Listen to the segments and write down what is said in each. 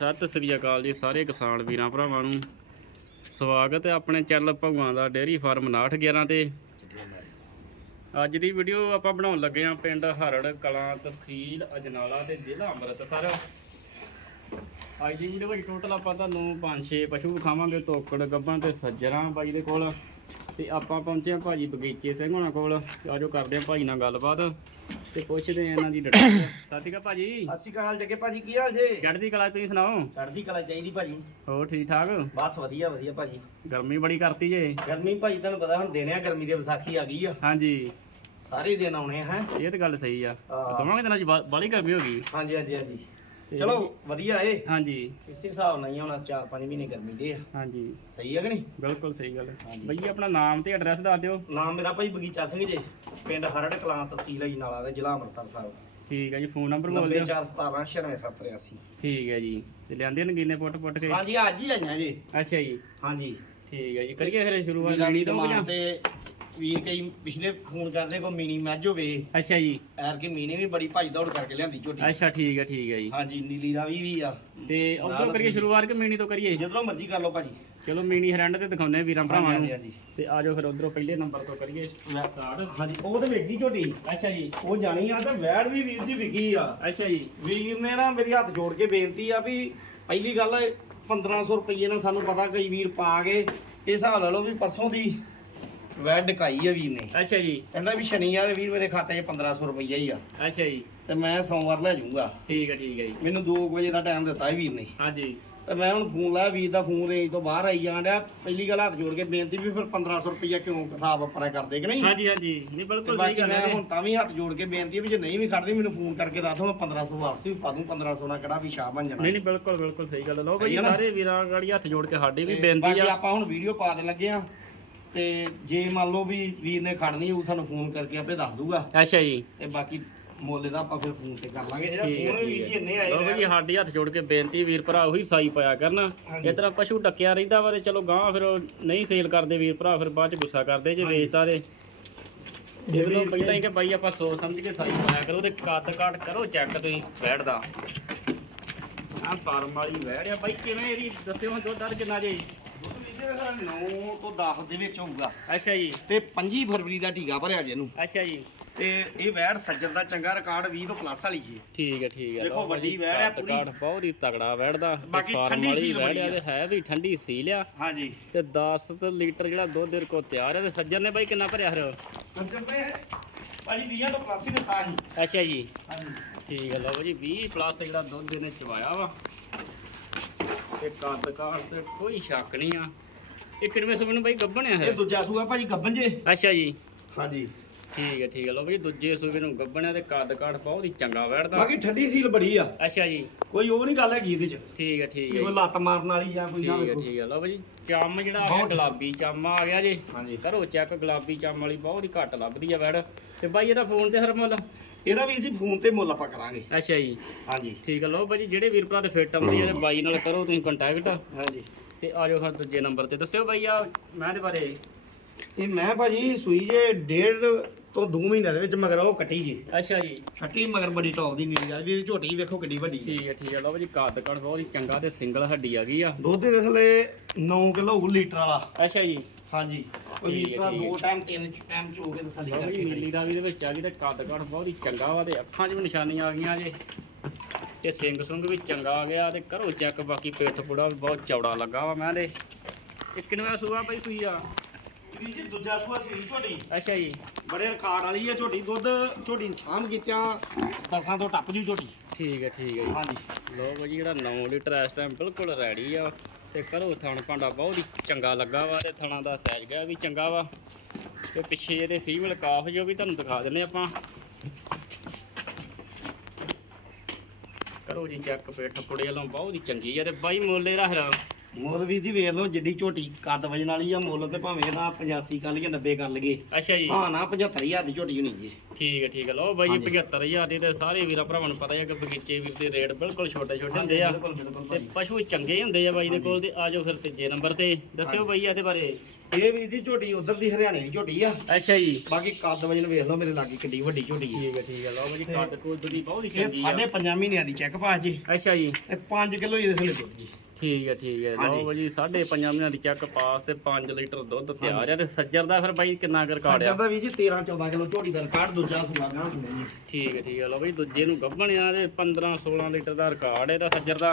ਸਤਿ ਸ੍ਰੀ ਅਕਾਲ ਜੀ ਸਾਰੇ ਕਿਸਾਨ ਵੀਰਾਂ ਭਰਾਵਾਂ ਨੂੰ। ਸਵਾਗਤ ਹੈ ਆਪਣੇ ਚੈਨਲ ਭਗਵਾਨ ਦਾ ਡੇਅਰੀ ਫਾਰਮ 911 ਤੇ। ਅੱਜ ਦੀ ਵੀਡੀਓ ਆਪਾਂ ਬਣਾਉਣ ਲੱਗੇ ਆ ਪਿੰਡ ਹਰੜ ਕਲਾਂ ਤਹਿਸੀਲ ਅਜਨਾਲਾ ਤੇ ਜ਼ਿਲ੍ਹਾ ਅੰਮ੍ਰਿਤਸਰ। ਅੱਜ ਦੀ ਵੀਡੀਓ ਵਿੱਚ ਟੋਟਲ ਆਪਾਂ ਤੁਹਾਨੂੰ 5-6 ਪਸ਼ੂ ਵਿਖਾਵਾਂਗੇ, ਤੋਕੜ, ਗੱਭਾਂ ਤੇ ਸੱਜਰਾਂ ਬਾਈ ਦੇ ਕੋਲ। ਤੇ ਆਪਾਂ ਪਹੁੰਚੇ ਆ ਭਾਜੀ ਬਗੀਚੇ ਸਿੰਘ ਹੋਣਾ ਕੋਲ। ਤੇ ਆਜੋ ਕਰਦੇ ਆ ਭਾਈ ਨਾਲ ਗੱਲਬਾਤ। ਤੇ ਪੁੱਛਦੇ ਆ ਇਹਨਾਂ ਦੀ ਡਿਟੇਲ ਸਤਿ ਸ਼੍ਰੀ ਅਕਾਲ ਭਾਜੀ। ਸਤਿ ਸ਼੍ਰੀ ਅਕਾਲ ਜੱਗੇ ਭਾਜੀ ਕੀ ਹਾਲ ਜੇ? ਚੜ੍ਹਦੀ ਕਲਾ ਤੁਸੀਂ ਸੁਣਾਓ? ਚੜ੍ਹਦੀ ਕਲਾ ਚਾਹੀਦੀ ਭਾਜੀ। ਹੋਰ ਠੀਕ ਠਾਕ? ਬਸ ਵਧੀਆ ਵਧੀਆ ਭਾਜੀ। ਗਰਮੀ ਬੜੀ ਕਰਤੀ ਜੇ। ਗਰਮੀ ਭਾਜੀ ਤੁਹਾਨੂੰ ਪਤਾ ਹੁਣ ਦਿਨ ਆ ਗਰਮੀ ਦੀ ਵਿਸਾਖੀ ਆ ਗਈ ਆ। ਹਾਂਜੀ। ਸਾਰੇ ਦਿਨ ਆਉਣੇ ਹੈ। ਇਹ ਤਾਂ ਗੱਲ ਸਹੀ ਆ। ਦੋਵਾਂ ਦਿਨਾਂ ਚ ਬਾ- ਬਾਹਲੀ ਗਰਮੀ ਹੋ ਗਈ। ਹਾਂਜੀ ਹਾਂਜੀ ਹਾਂਜੀ। ਚਲੋ ਵਧੀਆ ਏ। ਹਾਂਜੀ। ਇਸੇ ਹਿਸਾਬ ਨਾਲ ਹੀ ਹੁਣ 4-5 ਮਹੀਨੇ ਗਰਮੀ ਦੇ ਆ। ਹਾਂਜੀ। ਸਹੀ ਹੈ ਕਿ ਨਹੀਂ? ਬਿਲਕੁਲ ਸਹੀ ਗੱਲ। ਹੈ। ਬਈ ਆਪਣਾ ਨਾਮ ਤੇ ਐਡਰੈਸ ਦੱਸ ਦਿਓ। ਨਾਮ ਮੇਰਾ ਭਾਈ ਬਗੀਚਾ ਸਿੰਘ ਜੇ ਪਿੰਡ ਹਰੜ ਕਲਾਂ ਤਹਿਸੀਲ ਹੈ ਨਾਲਾ ਦੇ ਜ਼ਿਲ੍ਹਾ ਅੰਮ੍ਰਿਤਸਰ ਸਾਹਿਬ। ਠੀਕ ਹੈ ਜੀ ਫੋਨ ਨੰਬਰ ਬੋਲ ਦਿਓ। 9417969783 ਠੀਕ ਹੈ ਜੀ। ਤੇ ਲਿਆਂਦੇ ਨਗੀਨੇ ਪੁੱਟ ਪੁੱਟ ਕੇ? ਹਾਂਜੀ ਅੱਜ ਹੀ ਆਈਆਂ ਜੀ। ਅੱਛਾ ਜੀ। ਹਾਂਜੀ। ਠੀਕ ਹੈ ਜੀ। ਕਰੀਏ ਫਿਰ ਸ਼ੁਰੂਆਤ ਵੀਡੀਓ ਤੋਂ ਤੇ ਵੀਰ ਕਈ ਪਿਛਲੇ ਫੋਨ ਕਰਦੇ ਕੋ ਮਿਨੀ ਮੱਝ ਹੋਵੇ। ਅੱਛਾ ਜੀ। ਐਰ ਕਿ ਮੀਨੇ ਵੀ ਬੜੀ ਭੱਜ ਦੌੜ ਕਰਕੇ ਲਿਆਂਦੀ ਝੋਟੀ। ਅੱਛਾ ਠੀਕ ਹੈ ਠੀਕ ਹੈ ਜੀ। ਹਾਂਜੀ ਨੀਲੀ ਰਾਵੀ ਵੀ ਆ। ਤੇ ਉਧਰੋਂ ਕਰੀਏ ਸ਼ੁਰੂਆਤ ਕਿ ਮੀਣੀ ਤੋਂ ਕਰੀਏ? ਜਦੋਂ ਮਰਜ਼ੀ ਕਰ ਲਓ ਭਾਜੀ। ਚਲੋ ਮੀਣੀ ਹਰੰਡ ਤੇ ਦਿਖਾਉਂਦੇ ਆ ਵੀਰਾਂ ਭਰਾਵਾਂ ਨੂੰ। ਹਾਂਜੀ। ਤੇ ਆਜੋ ਫਿਰ ਉਧਰੋਂ ਪਹਿਲੇ ਨੰਬਰ ਤੋਂ ਕਰੀਏ ਸਟਾਰਟ ਹਾਂਜੀ ਉਹ ਤੇ ਵੇਖੀ ਝੋਟੀ। ਅੱਛਾ ਜੀ। ਉਹ ਜਾਣੀ ਆ ਤੇ ਵੈੜ ਵੀ ਵੀਰ ਦੀ ਵਿਕੀ ਆ। ਅੱਛਾ ਜੀ। ਵੀਰ ਨੇ ਨਾ ਮੇਰੀ ਹੱਥ ਜੋੜ ਕੇ ਬੇਨਤੀ ਆ ਵੀ ਪਹਿਲੀ ਗੱਲ 1500 ਰੁਪਏ ਨਾਲ ਸਾਨੂੰ ਪਤਾ ਕਈ ਵੀਰ ਪਾ ਕੇ ਇਹ ਹਿਸਾਬ ਲਾ ਲਓ ਵੀ ਪਰਸੋਂ ਦੀ ਵੈੜ ਡਕਾਈ ਆ ਵੀਰ ਨੇ। ਅੱਛਾ ਜੀ। ਕਹਿੰਦਾ ਵੀ ਸ਼ਨੀਵਾਰ ਵੀਰ ਮੇਰੇ ਖਾਤੇ 'ਚ 1500 ਰੁਪਈਆ ਹੀ ਆ। ਅੱਛਾ ਜੀ। ਤੇ ਮੈਂ ਸੋਮਵਾਰ ਲੈ ਜਾਊਂਗਾ। ਠੀਕ ਹੈ ਠੀਕ ਹੈ ਜੀ। ਮੈਨੂੰ 2 ਵਜੇ ਦਾ ਟਾਈਮ ਦਿੱਤਾ ਸੀ ਵੀਰ ਨੇ। ਹਾਂਜੀ। ਤੇ ਮੈਂ ਹੁਣ ਫੋਨ ਲਾਇਆ ਵੀਰ ਦਾ ਫੋਨ ਰੇਂਜ ਤੋਂ ਬਾਹਰ ਆਈ ਜਾਣ ਡਿਆ। ਪਹਿਲੀ ਗੱਲ ਹੱਥ ਜੋੜ ਕੇ ਬੇਨਤੀ ਵੀ ਫਿਰ 1500 ਰੁਪਈਆ ਕਿਉਂ ਹਿਸਾਬ ਉੱਪਰ ਕਰਦੇ ਕਿ ਨਹੀਂ? ਹਾਂਜੀ ਹਾਂਜੀ। ਨਹੀਂ ਬਿਲਕੁਲ ਸਹੀ ਬਾਕੀ ਗੱਲ ਮੈਂ ਹੈ ਹੁਣ ਤਾਂ ਵੀ ਹੱਥ ਜੋੜ ਕੇ ਬੇਨਤੀ ਹੈ ਵੀ ਜੇ ਨਹੀਂ ਵੀ ਖੜਦੇ ਮੈਨੂੰ ਫੋਨ ਕਰਕੇ ਦੱਸ ਦਿਓ ਮੈਂ 1500 ਵਾਪਸ ਵੀ ਪਾ ਦੂੰ। 1500 ਨਾਲ ਕਿਹੜਾ ਵੀ ਸ਼ਾਹ ਬਣ ਜਾਣਾ। ਨਹੀਂ ਨਹੀਂ ਬਿਲਕੁਲ ਬਿਲਕੁਲ ਸਹੀ ਗੱਲ ਹੈ ਲਓ ਸਹੀ ਭਾਈ ਹੈ ਨਾ? ਸਾਰੇ ਵੀਰਾਂ ਗਾੜੀ ਹੱਥ ਜੋੜ ਕੇ ਸਾਡੀ ਵੀ ਬੇਨਤੀ ਬਾਕੀ ਆ ਆਪਾਂ ਹੁਣ ਵੀਡੀਓ ਪਾ ਦੇਣ ਲੱਗੇ ਆ। ਤੇ ਜੇ ਮੰਨ ਲਓ ਵੀ ਵੀਰ ਨੇ ਖੜਨੀ ਉਹ ਸਾਨੂੰ ਫੋਨ ਕਰਕੇ ਆਪੇ ਦੱਸ ਦੂਗਾ ਅੱਛਾ ਜੀ। ਤੇ ਬਾਕੀ ਮੁੱਲ ਦਾ ਆਪਾਂ ਫਿਰ ਫੋਨ ਤੇ ਕਰ ਲਾਂਗੇ। ਠੀਕ ਹੈ ਫੋਨ ਵੀ ਠੀਕ ਜੀ ਇੰਨੇ ਆਏ ਲਓ ਭਾਈ ਨੇ ਸਾਡੀ ਹੱਥ ਜੋੜ ਕੇ ਬੇਨਤੀ ਵੀਰ ਭਰਾ ਉਹੀ ਸਾਈ ਪਾਇਆ ਕਰਨ। ਹਾਂਜੀ। ਇਸ ਤਰ੍ਹਾਂ ਪਸ਼ੂ ਟੱਕਿਆ ਰਹਿੰਦਾ ਵਾ ਤੇ ਚਲੋ ਗਾਂ ਫਿਰ ਉਹ ਨਹੀਂ ਸੇਲ ਕਰਦੇ ਵੀਰ ਭਰਾ ਫਿਰ ਬਾਅਦ ਚ ਗੁੱਸਾ ਕਰਦੇ ਜੇ ਹਾਂਜੀ। ਵੇਚਤਾ ਤੇ। ਜੇ ਜਦੋਂ ਪਹਿਲਾਂ ਹੀ ਕਿ ਬਾਈ ਆਪਾਂ ਸੋਚ ਸਮਝ ਕੇ ਸਾਈ ਪਾਇਆ ਕਰੋ ਤੇ ਕੱਦ ਕਾਟ ਕਰੋ ਚੈੱਕ ਤੁਸੀਂ ਬੈਠਦਾ। ਆ ਫਾਰਮ ਵਾਲੀ ਬੈਠ ਆ ਬਾਈ ਕਿਵੇਂ ਇਹਦੀ ਦੱਸਿਓ ਹੁਣ ਦੁੱਧ ਦਰ ਕਿੰਨਾ ਜੇ? 9 ਤੋਂ 10 ਦੇ ਵਿੱਚ ਹੋਊਗਾ। ਅੱਛਾ ਜੀ। ਤੇ 25 ਫਰਵਰੀ ਦਾ ਟੀਕਾ ਭਰਿਆ ਜੇ ਇਹਨੂੰ। ਅੱਛਾ ਜੀ। ਤੇ ਇਹ ਵੈੜ ਸੱਜਣ ਦਾ ਚੰਗਾ ਰਿਕਾਰਡ 20 ਤੋਂ ਪਲੱਸ ਵਾਲੀ ਜੀ। ਠੀਕ ਹੈ ਠੀਕ ਹੈ। ਦੇਖੋ ਲਓ ਵੱਡੀ ਭਾਈ, ਵੈੜ ਹੈ ਕੱਦ ਪੂਰੀ। ਕਾਠ ਬਹੁਤ ਹੀ ਤਗੜਾ ਵੈੜਦਾ ਬਾਕੀ ਠੰਡੀ ਸੀਲ ਬੜੀ ਆ। ਤੇ ਹੈ ਵੀ ਠੰਡੀ ਸੀਲ ਆ। ਹਾਂਜੀ। ਤੇ 10 ਤੋਂ ਲੀਟਰ ਜਿਹੜਾ ਦੁੱਧ ਦੇ ਕੋ ਤਿਆਰ ਹੈ ਤੇ ਸੱਜਣ ਨੇ ਬਾਈ ਕਿੰਨਾ ਭਰਿਆ ਫਿਰ ਸੱਜਣ ਨੇ ਭਾਜੀ 20 ਤੋਂ ਪਲੱਸ ਹੀ ਦਿੱਤਾ ਸੀ ਅੱਛਾ ਜੀ। ਹਾਂਜੀ। ਠੀਕ ਹੈ ਲਓ ਜੀ 20 ਪਲੱਸ ਜਿਹੜਾ ਦੁੱਧ ਇਹਨੇ ਚਵਾਇਆ ਵਾ। ਤੇ ਕੱਦ ਕਾਠ ਤੇ ਕੋਈ ਸ਼ੱਕ ਨਹੀਂ ਆ। ਇਹ ਕਿੰਨਵੇਂ ਸੂਬੇ ਨੂੰ ਬਾਈ ਗੱਭਣਿਆ ਇਹ ਹੈ ਦੂਜਾ ਸੂਆ ਭਾਜੀ ਗੱਬਨ ਜੇ? ਅੱਛਾ ਜੀ। ਹਾਂਜੀ। ਠੀਕ ਹੈ ਠੀਕ ਹੈ। ਲਓ ਬਈ ਦੂਜੇ ਸੂਬੇ ਨੂੰ ਗੱਭਣਿਆ ਤੇ ਕੱਦ ਕਾਠ ਬਹੁਤ ਹੀ ਚੰਗਾ ਵੈੜਦਾ। ਬਾਕੀ ਠੰਡੀ ਸੀਲ ਬੜੀ ਆ। ਅੱਛਾ ਜੀ। ਕੋਈ ਉਹ ਨਹੀਂ ਗੱਲ ਹੈਗੀ ਇਹਦੇ ਚ। ਠੀਕ ਹੈ ਠੀਕ ਹੈ। ਕੋਈ। ਲੱਤ ਮਾਰਨ ਵਾਲੀ ਜਾਂ ਕੋਈ ਠੀਕ ਨਾ ਹੈ ਵੇਖੋ। ਠੀਕ ਹੈ। ਲਓ ਬਈ ਚੰਮ ਜਿਹੜਾ ਆ ਗਿਆ ਬਹੁਤ- ਗੁਲਾਬੀ ਚੰਮ ਆ ਗਿਆ ਜੀ। ਹਾਂਜੀ। ਕਰੋ ਚੈੱਕ ਗੁਲਾਬੀ ਚੰਮ ਵਾਲੀ ਬਹੁਤ ਹੀ ਘੱਟ ਲੱਭਦੀ ਆ ਵੈੜ। ਤੇ ਬਾਈ ਇਹਦਾ ਫੋਨ ਤੇ ਹਰ ਮੁੱਲ ਇਹਦਾ ਵੀ ਜੀ ਫੋਨ ਤੇ ਮੁੱਲ ਆਪਾਂ ਕਰਾਂਗੇ। ਅੱਛਾ ਜੀ। ਹਾਂਜੀ। ਠੀਕ ਹੈ ਲਓ ਬਾਈ ਜਿਹੜੇ ਵੀਰ ਭਰਾ ਤੇ ਫਿੱਟ ਆਉਂਦੀ ਆ ਤੇ ਬਾਈ ਨਾਲ ਕਰੋ ਤੁਸੀਂ ਕੰਟੈਕਟ ਹਾਂਜੀ। ਤੇ ਆ ਜਾਓ ਫਿਰ ਦੂਜੇ ਨੰਬਰ ਤੇ। ਦੱਸਿਓ ਬਾਈ ਆ ਮੈਂ ਦੇ ਬਾਰੇ। ਇਹ ਮੈਂ ਭਾਜੀ ਸੂਈ ਜੇ ਡੇਢ ਤੋਂ 2 ਮਹੀਨਿਆਂ ਦੇ ਵਿੱਚ ਮਗਰ ਉਹ ਕੱਟੀ ਜੀ। ਅੱਛਾ ਜੀ। ਕੱਟੀ ਮਗਰ ਬੜੀ ਟੌਪ ਦੀ ਨੀਲੀ ਆ। ਇਹਦੀ ਝੋਟੀ ਵੇਖੋ ਕਿੱਡੀ ਵੱਡੀ ਹੈ ਠੀਕ ਹੈ ਠੀਕ ਹੈ। ਲਓ ਜੀ ਕੱਦ ਕੱਦ ਬਹੁਤ ਹੀ ਚੰਗਾ ਤੇ ਸਿੰਗਲ ਹੱਡੀ ਆ ਗਈ ਆ। ਦੁੱਧ ਦੇ ਥਲੇ 9 ਕਿਲੋ ਲੀਟਰ ਵਾਲਾ। ਅੱਛਾ ਜੀ। ਹਾਂਜੀ। ਉਹ ਲੀਟਰ। ਦੋ ਟਾਈਮ ਤਿੰਨ ਟਾਈਮ ਚ ਹੋ ਲਓ ਜੀ ਕਰਕੇ ਨੀਲੀ ਰਾਵੀ ਦੇ ਵਿੱਚ ਆ ਗਈ ਤੇ ਕੱਦ ਕੱਦ ਬਹੁਤ ਹੀ ਚੰਗਾ ਵਾ ਤੇ ਅੱਖਾਂ 'ਚ ਵੀ ਨਿਸ਼ਾਨੀਆਂ ਆ ਗਈਆਂ ਜੇ। ਤੇ ਸਿੰਘ ਸੁੰਗ ਵੀ ਚੰਗਾ ਆ ਗਿਆ ਤੇ ਕਰੋ ਚੈੱਕ ਬਾਕੀ ਪਿੱਠ ਪੁੜਾ ਵੀ ਬਹੁਤ ਚੌੜਾ ਲੱਗਾ ਵਾ ਮੈਂ ਦੇ ਇਹ ਕਿੰਨਵਾ ਸੂਆ ਬਾਈ ਸੂਈ ਆ? ਵੀ ਜੀ ਦੂਜਾ ਸੂਆ ਸੂਈ ਝੋਟੀ ਅੱਛਾ ਜੀ। ਬੜੇ ਰਿਕਾਰਡ ਵਾਲੀ ਹੈ ਝੋਟੀ ਦੁੱਧ ਝੋਟੀ ਸਾਂਭ ਕੀਤਿਆਂ ਦਸਾਂ ਤੋਂ ਟੱਪ ਜੂ ਝੋਟੀ ਠੀਕ ਹੈ ਠੀਕ ਹੈ ਜੀ। ਹਾਂਜੀ। ਲੋ ਭਾਜੀ ਜਿਹੜਾ 9 ਲੀਟਰ ਇਸ ਟਾਈਮ ਬਿਲਕੁਲ ਰੈਡੀ ਆ ਤੇ ਕਰੋ ਥਣ ਭਾਂਡਾ ਬਹੁਤ ਹੀ ਚੰਗਾ ਲੱਗਾ ਵਾ ਤੇ ਥਣਾ ਦਾ ਸਾਈਜ਼ ਗਿਆ ਵੀ ਚੰਗਾ ਵਾ। ਤੇ ਪਿੱਛੇ ਇਹਦੇ ਫੀਮੇਲ ਕਾਫ ਜੋ ਵੀ ਤੁਹਾਨੂੰ ਦਿਖਾ ਦਿੰਨੇ ਆਪਾਂ। ਕਰੋ ਜੀ ਚੈੱਕ ਪੇਠ ਪੁੜੇ ਵੱਲੋਂ ਬਹੁਤ ਹੀ ਚੰਗੀ ਆ ਤੇ ਬਾਈ ਮੁੱਲ ਦਾ ਹੈਰਾ ਮੁੱਲ ਵੀ ਜੀ ਵੇਖ ਲਓ ਜਿੱਡੀ ਝੋਟੀ ਕੱਦ ਵਜਣ ਵਾਲੀ ਆ ਮੁੱਲ ਤੇ ਭਾਵੇਂ ਇਹਦਾ 85 ਕਰ ਲਈਏ 90 ਕਰ ਲਈਏ ਅੱਛਾ ਜੀ। ਹਾਂ ਨਾ 75000 ਦੀ ਝੋਟੀ ਹੋਣੀ ਜੀ। ਠੀਕ ਹੈ ਠੀਕ ਹੈ ਲਓ ਬਾਈ ਜੀ ਹਾਂਜੀ। 75000 ਦੀ ਤੇ ਸਾਰੇ ਵੀਰਾਂ ਭਰਾਵਾਂ ਨੂੰ ਪਤਾ ਹੈ ਕਿ ਬਗੀਚੇ ਵੀਰ ਦੇ ਰੇਟ ਬਿਲਕੁਲ ਛੋਟੇ ਛੋਟੇ ਹੁੰਦੇ ਆ। ਤੇ। ਪਸ਼ੂ ਚੰਗੇ ਹੁੰਦੇ ਆ ਬਾਈ ਦੇ ਕੋਲ ਤੇ ਆਜੋ ਫਿਰ ਤੀਜੇ ਨੰਬਰ ਤੇ। ਦੱਸਿਓ ਬਾਈ ਇਹਦੇ ਬਾਰੇ। ਇਹ ਵੀ ਦੀ ਝੋਟੀ ਉਧਰ ਦੀ ਹਰਿਆਣੇ ਦੀ ਝੋਟੀ ਆ। ਅੱਛਾ ਜੀ। ਬਾਕੀ ਕੱਦ ਵਜਨ ਵੇਖ ਲਓ ਮੇਰੇ ਲਾਗੇ ਕਿੱਡੀ ਵੱਡੀ ਝੋਟੀ ਹੈ ਠੀਕ ਹੈ ਠੀਕ ਹੈ ਲਓ ਬਾਈ ਕੱਦ ਕੁੱਦ ਦੀ ਬਹੁਤ ਹੀ ਇਹ ਚੰਗੀ ਆ। ਸਾਢੇ ਪੰਜਾਂ ਮਹੀਨਿਆਂ ਦੀ ਚੈੱਕ ਪਾਸ ਜੀ। ਅੱਛਾ ਜੀ। ਇਹ 5 ਕਿਲੋ ਇਹਦੇ ਥੱਲੇ ਦੁੱਧ ਜੀ। ਠੀਕ ਹੈ ਠੀਕ ਹੈ। ਲਓ ਜੀ 5.5 ਮਹੀਨਿਆਂ ਦੀ ਚੱਕ ਪਾਸ ਤੇ 5 ਲੀਟਰ ਦੁੱਧ ਤਿਆਰ ਆ ਤੇ ਸੱਜਰ ਦਾ ਫਿਰ ਬਾਈ ਕਿੰਨਾ ਕਰ ਸੱਜਰ ਕਾੜਿਆ ਦਾ ਵੀ ਜੀ 13 14 ਕਿਲੋ ਝੋਟੀ ਦਾ ਰਿਕਾਰਡ ਦੂਜਾ ਗਾਂ ਸੁਣੇ ਜੀ। ਠੀਕ ਹੈ ਠੀਕ ਹੈ ਲਓ ਬਾਈ ਦੂਜੇ ਨੂੰ ਗੱਭਣ ਆ ਤੇ 15 16 ਲੀਟਰ ਦਾ ਰਿਕਾਰਡ ਇਹਦਾ ਸੱਜਰ ਦਾ।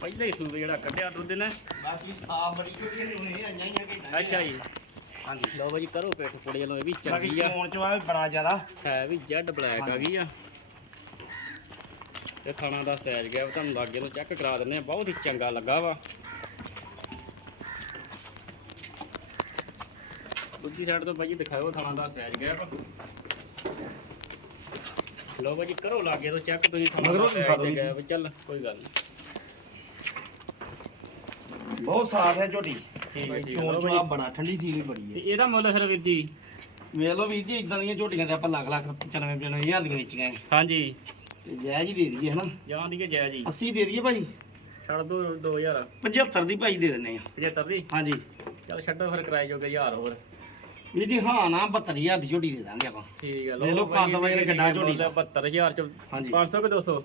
ਪਹਿਲਾ ਹੀ ਸੂਬ ਜਿਹੜਾ ਕੱਢਿਆ ਦੁੱਧ ਨੇ ਬਾਕੀ ਸਾਫ਼ ਬੜੀ ਝੋਟੀ ਨੇ ਹੁਣੇ ਆਈਆਂ ਹੀ ਆ ਕਿ ਅੱਛਾ ਜੀ। ਹਾਂਜੀ। ਲਓ ਬਾਈ ਕਰੋ ਪਿੱਠ ਪੁੜੇ ਲਓ ਇਹ ਵੀ ਬਾਕੀ ਚੰਗੀ ਆ। ਚੋਣ ਚਵਾ ਬੜਾ ਜ਼ਿਆਦਾ। ਹੈ ਵੀ ਜੈਡ ਬਲੈਕ ਆ ਗਈ ਆ। ਇਹ ਥਾਣਾ ਦਾ ਸਾਈਜ਼ ਗਿਆ ਤੁਹਾਨੂੰ ਲਾਗੇ ਨੂੰ ਚੈੱਕ ਕਰਾ ਦਿੰਦੇ ਆ ਬਹੁਤ ਹੀ ਚੰਗਾ ਲੱਗਾ ਵਾ। ਦੂਜੀ ਸਾਈਡ ਤੋਂ ਬਾਈ ਜੀ ਦਿਖਾਓ ਥਾਣਾ ਦਾ ਸਾਈਜ਼ ਗਿਆ ਵਾ। ਲਓ ਬਾਈ ਜੀ ਕਰੋ ਲਾਗੇ ਤੋਂ ਚੈੱਕ ਤੁਸੀਂ ਥਾਣਾ ਦਾ ਦਿਓ ਤੇ। ਗਿਆ ਵਾ, ਚੱਲ ਕੋਈ ਗੱਲ ਨਹੀਂ ਬਹੁਤ ਸਾਫ਼ ਹੈ ਝੋਟੀ। ਠੀਕ ਹੈ ਚੋਣ ਬਾਈ ਬੜਾ ਠੰਡੀ ਸੀ ਵੀ ਬੜੀ ਤੇ ਹੈ ਇਹਦਾ ਮੁੱਲ ਫਿਰ ਵੀਰ ਜੀ? ਵੇਖ ਲਓ ਵੀਰ ਜੀ ਇਦਾਂ ਦੀਆਂ ਝੋਟੀਆਂ ਤੇ ਆਪਾਂ ਲੱਖ ਲੱਖ 95 95 ਹਜ਼ਾਰ ਦੀਆਂ ਵੇਚੀਆਂ। ਹਾਂਜੀ। ਤੇ ਜਾਇਜ਼ ਹੀ ਦੇ ਦਈਏ ਹਨਾ। ਜਾਂ ਦੀ ਜੈ ਜੀ 80 ਦੇ ਦਈਏ ਭਾਜੀ। ਛੱਡ ਦੋ 2000 75 ਦੀ ਭਾਈ ਦੇ ਦਿੰਨੇ ਆ। 75 ਦੀ? ਹਾਂਜੀ। ਚੱਲ ਛੱਡੋ ਫਿਰ ਕਿਰਾਏ ਜੋਗੇ 1000 ਹੋਰ। ਵੀਰ ਜੀ ਹਾਂ ਨਾ 72000 ਦੀ ਝੋਟੀ ਦੇ ਦਾਂਗੇ ਆਪਾਂ। ਠੀਕ ਹੈ ਲੈ ਲਓ ਕੱਦ ਵਜਨ ਕਿੱਡਾ ਝੋਟੀ ਦਾ। 72000 ਚ ਹਾਂਜੀ। 500 ਕਿ 200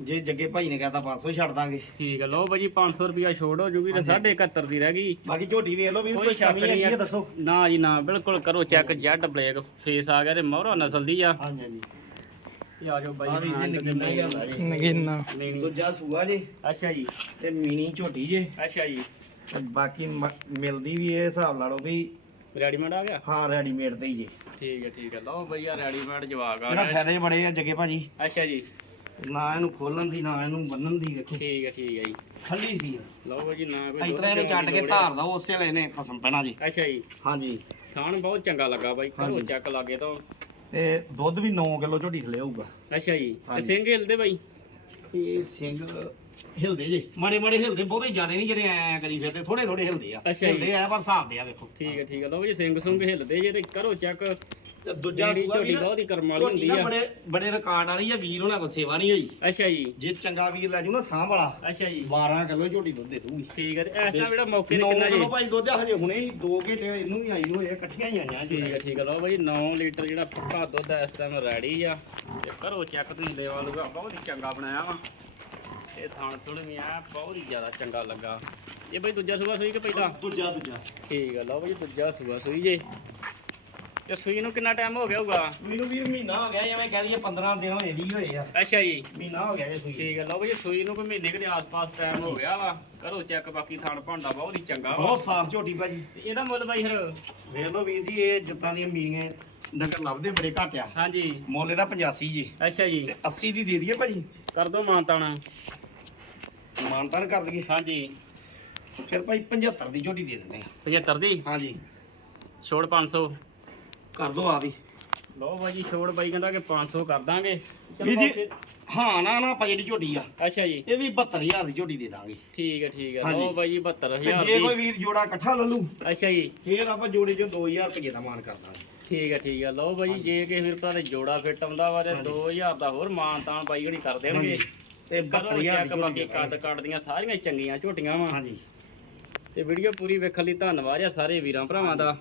ਜੇ ਜੱਗੇ ਭਾਈ ਨੇ ਕਹਤਾ 500 ਛੱਡ ਦਾਂਗੇ। ਠੀਕ ਹੈ ਲਓ ਬਾਜੀ 500 ਰੁਪਿਆ ਛੋੜ ਹੋ ਜੂਗੀ ਤੇ ਹਾਂਜੀ। 71 ਦੀ ਰਹਿ ਗਈ। ਬਾਕੀ ਝੋਟੀ ਵੇਖ ਲਓ ਵੀਰ ਕੋਈ ਕਮੀ ਨਹੀਂ ਹੈ। ਦੱਸੋ। ਨਾ ਜੀ ਨਾ ਬਿਲਕੁਲ ਕਰੋ ਚੈੱਕ ਜੈਡ ਬਲੈਕ ਫੇਸ ਆ ਗਿਆ ਤੇ ਮੋਹਰਾ ਨਸਲ ਦੀ ਆ। ਹਾਂਜੀ ਹਾਂਜੀ। ਇਹ ਆ ਜਾਓ ਬਾਈ ਆ ਵੀ ਜੀ ਨਗੀਨਾ ਹੀ ਗੱਲ ਆ ਜੀ। ਨਗੀਨਾ। ਨਹੀਂ ਨਹੀਂ ਦੂਜਾ ਸੂਆ ਜੀ। ਅੱਛਾ ਜੀ। ਤੇ ਮੀਨੀ ਝੋਟੀ ਜੇ। ਅੱਛਾ ਜੀ। ਤੇ ਬਾਕੀ ਮ- ਮਿਲਦੀ ਵੀ ਇਹ ਹਿਸਾਬ ਲਾ ਲਓ ਵੀ ਰੈਡੀਮੇਡ ਆ ਗਿਆ? ਹਾਂ ਰੈਡੀਮੇਡ ਤੇ ਹੀ ਜੇ। ਠੀਕ ਹੈ ਠੀਕ ਹੈ। ਲਓ ਭਈਆ ਰੈਡੀਮੇਡ ਜਵਾਕ ਆ ਇਹਦਾ ਗਿਆ ਫਾਇਦੇ ਬੜੇ ਆ ਜੱਗੇ ਭਾਜੀ। ਅੱਛਾ ਜੀ। ਨਾ ਇਹਨੂੰ ਖੋਲਣ ਦੀ ਨਾ ਇਹਨੂੰ ਬੰਨਣ ਦੀ ਵੇਖੋ ਠੀਕ ਹੈ ਠੀਕ ਹੈ ਜੀ। ਠੰਡੀ ਸੀ। ਲਓ ਨਾ ਕੋਈ ਦੁੱਧ ਚੱਟ ਦੀ ਕੇ ਲੋੜ ਆ। ਧਾਰ ਦਾ ਉਸੇ ਵੇਲੇ ਨੇ ਖਸਮ ਪੈਣਾ ਜੀ। ਅੱਛਾ ਜੀ। ਹਾਂਜੀ। ਖਾਣ ਬਹੁਤ ਚੰਗਾ ਲੱਗਾ ਬਾਈ। ਕਰੋ ਹਾਂਜੀ। ਚੱਕ ਲਾਗੇ ਤੋਂ ਤੇ ਦੁੱਧ ਵੀ 9 ਕਿਲੋ ਝੋਟੀ ਥਲੇ ਹੋਊਗਾ। ਅੱਛਾ ਜੀ ਤੇ ਹਾਂਜੀ। ਸਿੰਘ ਹਿਲਦੇ ਬਾਈ? ਇਹ ਸਿੰਘ ਹਿਲਦੇ ਜੇ ਮਾੜੇ ਮਾੜੇ ਹਿਲਦੇ ਬਹੁਤੇ ਜ਼ਿਆਦਾ ਨਹੀਂ ਜਿਹੜੇ ਐ ਕਰੀ ਫਿਰਦੇ ਥੋੜੇ ਥੋੜੇ ਹਿਲਦੇ ਆ। ਅੱਛਾ ਜੀ। ਹਿਲਦੇ ਆ ਪਰ ਹਿਸਾਬ ਦੇ ਆ ਵੇਖੋ। ਠੀਕ ਹੈ ਠੀਕ ਹੈ। ਲਓ ਜੀ ਸਿੰਘ ਸੁੰਗ ਹਿਲਦੇ ਜੇ ਤੇ ਕਰੋ ਚੈੱਕ ਤੇ ਦੂਜਾ ਜਿਹੜੀ ਸੂਆ ਝੋਟੀ ਵੀ ਬਹੁਤ ਹੀ ਕਰਮ ਵਾਲੀ ਹੁੰਦੀ ਨਾ ਆ। ਬੜੇ ਬੜੇ ਰਿਕਾਰਡ ਵਾਲੀ ਆ ਵੀਰ ਉਹਨਾਂ ਕੋਲ ਸੇਵਾ ਨਹੀਂ ਹੋਈ। ਅੱਛਾ ਜੀ। ਜੇ ਚੰਗਾ ਵੀਰ ਲੈ ਜੂ ਨਾ ਸਾਂਭ ਵਾਲਾ ਅੱਛਾ ਜੀ। 12 ਕਿਲੋ ਝੋਟੀ ਦੁੱਧ ਦੇ ਦੂਗੀ। ਠੀਕ ਹੈ ਤੇ ਇਸ ਟਾਈਮ ਜਿਹੜਾ ਮੌਕੇ ਤੇ 9 ਕਿੰਨਾ ਜੀ? ਕਿਲੋ ਭਾਈ ਦੁੱਧ ਆ, ਹਜੇ ਹੁਣੇ ਹੀ 2 ਘੰਟੇ ਇਹਨੂੰ ਵੀ ਆਈ ਨੂੰ ਹੋਏ ਇਕੱਠੀਆਂ ਹੀ ਆਈਆਂ ਜੀ ਠੀਕ ਹੈ ਠੀਕ ਹੈ ਲਓ ਬਾਈ 9 ਲੀਟਰ ਜਿਹੜਾ ਪੱਕਾ ਦੁੱਧ ਹੈ ਇਸ ਟਾਈਮ ਰੈਡੀ ਆ। ਤੇ ਕਰੋ ਚੈੱਕ ਤੁਸੀਂ ਲੈਵਾ ਲੂਗਾ ਬਹੁਤ ਹੀ ਚੰਗਾ ਬਣਾਇਆ ਵਾ। ਇਹ ਥਾਣ ਥੁਣ ਵੀ ਆ ਬਹੁਤ ਹੀ ਜ਼ਿਆਦਾ ਚੰਗਾ ਲੱਗਾ। ਇਹ ਬਾਈ ਦੂਜਾ ਸੂਆ ਸੂਈ ਕਿ ਪਹਿਲਾ? ਦੂਜਾ ਦੂਜਾ। ਠੀਕ ਹੈ ਲਓ ਬਾਈ ਦੂਜਾ ਸੂਆ ਸੂਈ ਜੇ। ਤੇ ਸੂਈ ਨੂੰ ਕਿੰਨਾ ਟਾਈਮ ਹੋ ਗਿਆ ਹੋਊਗਾ? ਮੈਨੂੰ ਵੀ ਮਹੀਨਾ ਹੋ ਗਿਆ ਐਵੇਂ ਕਹਿ ਲਈਏ 15 ਦਿਨ ਹੋਏ ਨਹੀਂ ਹੋਏ ਆ। ਅੱਛਾ ਜੀ। ਮਹੀਨਾ ਹੋ ਗਿਆ ਇਹ ਸੂਈ ਠੀਕ ਹੈ ਲਓ ਬਾਈ ਸੂਈ ਨੂੰ ਕੋਈ ਮਹੀਨੇ ਕੁ ਦੇ ਆਸ-ਪਾਸ ਟਾਈਮ ਹੋ ਗਿਆ ਵਾ। ਕਰੋ ਚੈੱਕ ਬਾਕੀ ਥਾਣ ਭਾਂਡਾ ਬਹੁਤ ਹੀ ਚੰਗਾ ਵਾ। ਬਹੁਤ ਸਾਫ਼ ਝੋਟੀ ਭਾਜੀ। ਤੇ ਇਹਦਾ ਮੁੱਲ ਬਾਈ ਫਿਰ? ਵੇਖ ਲਓ ਵੀਰ ਜੀ ਇਹ ਜਿੱਤਾਂ ਦੀਆਂ ਮੀਨੀਆਂ ਡੰਗਰ ਲੱਭਦੇ ਬੜੇ ਘੱਟ ਆ। ਹਾਂਜੀ। ਮੁੱਲ ਇਹਦਾ 85 ਜੀ। ਅੱਛਾ ਜੀ। ਤੇ 80 ਦੀ ਦੇ ਦਈਏ ਭਾਜੀ। ਕਰ ਦੋ ਮਾਨਤਾਣਾ ਮਾਨਤਾਨ ਕਰ ਦਈਏ ਹਾਂਜੀ। ਫਿਰ ਭਾਈ 75 ਦੀ ਝੋਟੀ ਦੇ ਦਿੰਦੇ ਆ। 75 ਦੀ? ਹਾਂਜੀ। ਛੋੜ 500 ਕਰ ਦੋ ਆ ਵੀ। ਲਓ ਬਾਈ ਜੀ ਛੋੜ ਬਾਈ ਕਹਿੰਦਾ ਕਿ 500 ਕਰ ਦਾਂਗੇ। ਚਲੋ ਵੀਰ ਜੀ ਹਾਂ ਨਾ ਨਾ ਆਪਾਂ ਜਿਹੜੀ ਝੋਟੀ ਆ ਅੱਛਾ ਜੀ। ਇਹ ਵੀ 72000 ਦੀ ਝੋਟੀ ਦੇ ਦਾਂਗੇ। ਠੀਕ ਹੈ ਠੀਕ ਹੈ। ਹਾਂਜੀ। ਲਓ ਬਾਈ ਜੀ ਤੇ 72000 ਜੇ ਕੋਈ ਦੀ ਵੀਰ ਜੋੜਾ ਇਕੱਠਾ ਲੈ ਲੂ ਅੱਛਾ ਜੀ। ਫਿਰ ਆਪਾਂ ਜੋੜੇ ਚੋਂ 2000 ਰੁਪਏ ਦਾ ਮਾਨ ਕਰ ਦਾਂਗੇ। ਠੀਕ ਹੈ ਠੀਕ ਹੈ। ਲਓ ਬਾਈ ਜੀ ਜੇ ਕਿਸੇ ਵੀਰ ਭਰਾ ਦੇ ਜੋੜਾ ਫਿੱਟ ਆਉਂਦਾ ਵਾ ਤੇ ਹਾਂਜੀ। 2000 ਦਾ ਹੋਰ ਮਾਨ ਤਾਨ ਬਾਈ ਜਿਹੜੀ ਕਰ ਦੇਣਗੇ। ਤੇ ਕਰੋ 72000 ਚੈੱਕ ਦੀ ਬਾਕੀ ਕੱਦ ਕੱਟ ਦੀਆਂ ਸਾਰੀਆਂ ਚੰਗੀਆਂ ਝੋਟੀਆਂ ਵਾ। ਹਾਂਜੀ। ਤੇ ਵੀਡੀਓ ਪੂਰੀ ਵੇਖਣ ਲਈ ਧੰਨਵਾਦ ਆ ਸਾਰੇ ਵੀਰਾਂ ਭਰਾਵਾਂ ਦਾ।